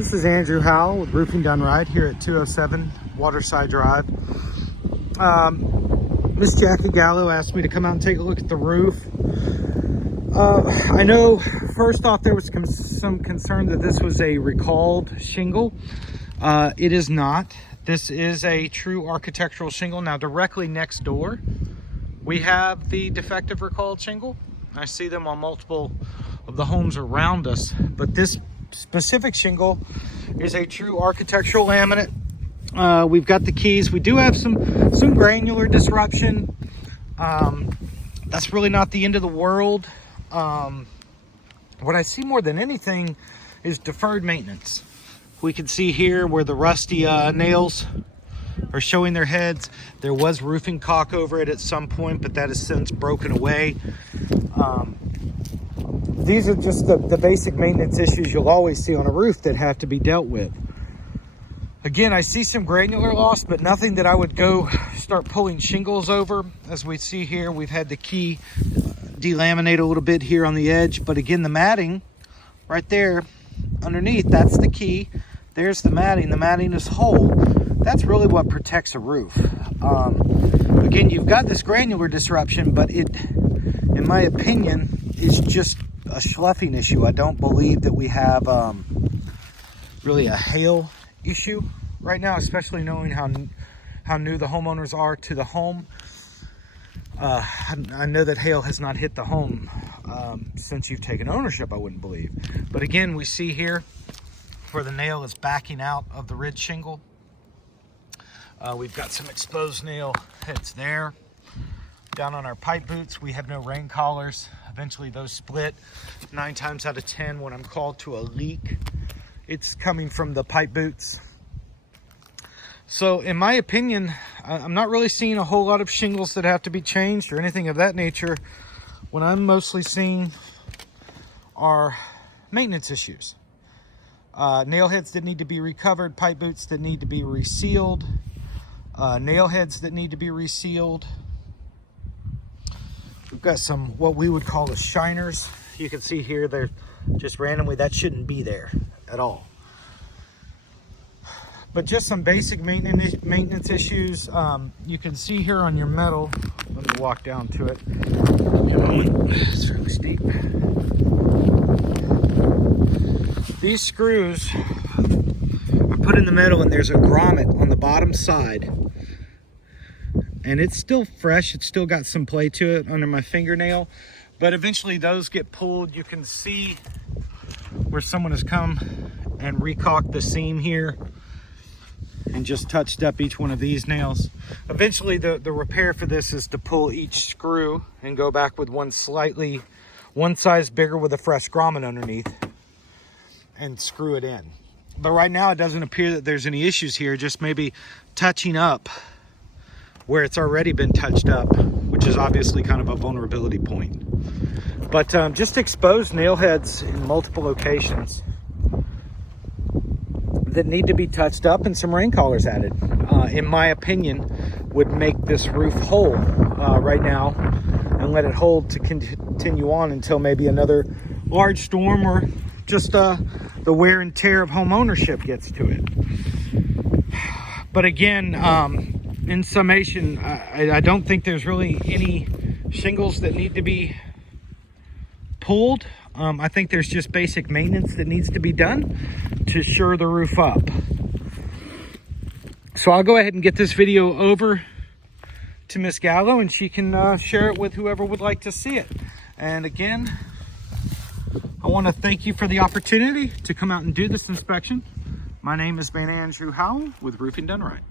This is Andrew Howell with Roofing Done Right here at 207 Waterside Drive. Miss Jackie Gallo asked me to come out and take a look at the roof. I know first off there was some concern that this was a recalled shingle. It is not. This is a true architectural shingle. Now directly next door we have the defective recalled shingle. I see them on multiple of the homes around us, but this specific shingle is a true architectural laminate. We've got the keys. We do have some granular disruption. That's really not the end of the world. What I see more than anything is deferred maintenance. We can see here where the rusty nails are showing their heads. There was roofing caulk over it at some point, but that has since broken away. These are just the basic maintenance issues you'll always see on a roof that have to be dealt with. Again, I see some granular loss, but nothing that I would go start pulling shingles over. As we see here, we've had the key delaminate a little bit here on the edge, but again, the matting right there underneath, that's the key. There's the matting. The matting is whole. That's really what protects a roof. Again, you've got this granular disruption, but it, in my opinion, is just a schluffing issue. I don't believe that we have really a hail issue right now, especially knowing how new the homeowners are to the home. I know that hail has not hit the home since you've taken ownership, I wouldn't believe. But again, we see here where the nail is backing out of the ridge shingle. We've got some exposed nail heads there. Down on our pipe boots, we have no rain collars. Eventually those split. 9 times out of 10 when I'm called to a leak, it's coming from the pipe boots. So in my opinion, I'm not really seeing a whole lot of shingles that have to be changed or anything of that nature. What I'm mostly seeing are maintenance issues. Nail heads that need to be recovered, pipe boots that need to be resealed, nail heads that need to be resealed. We've got some what we would call the shiners. You can see here they're just randomly, that shouldn't be there at all. But just some basic maintenance issues. You can see here on your metal, let me walk down to it. It's really steep. These screws are put in the metal and there's a grommet on the bottom side. And it's still fresh, it's still got some play to it under my fingernail. But eventually those get pulled. You can see where someone has come and recaulked the seam here and just touched up each one of these nails. Eventually the repair for this is to pull each screw and go back with one size bigger with a fresh grommet underneath and screw it in. But right now it doesn't appear that there's any issues here, just maybe touching up where it's already been touched up, which is obviously kind of a vulnerability point. But just exposed nail heads in multiple locations that need to be touched up and some rain collars added, in my opinion, would make this roof whole right now and let it hold to continue on until maybe another large storm or just the wear and tear of home ownership gets to it. But again, in summation, I don't think there's really any shingles that need to be pulled. I think there's just basic maintenance that needs to be done to shore the roof up. So I'll go ahead and get this video over to Miss Gallo and she can share it with whoever would like to see it. And again, I want to thank you for the opportunity to come out and do this inspection. My name has been Andrew Howell with Roofing Done Right.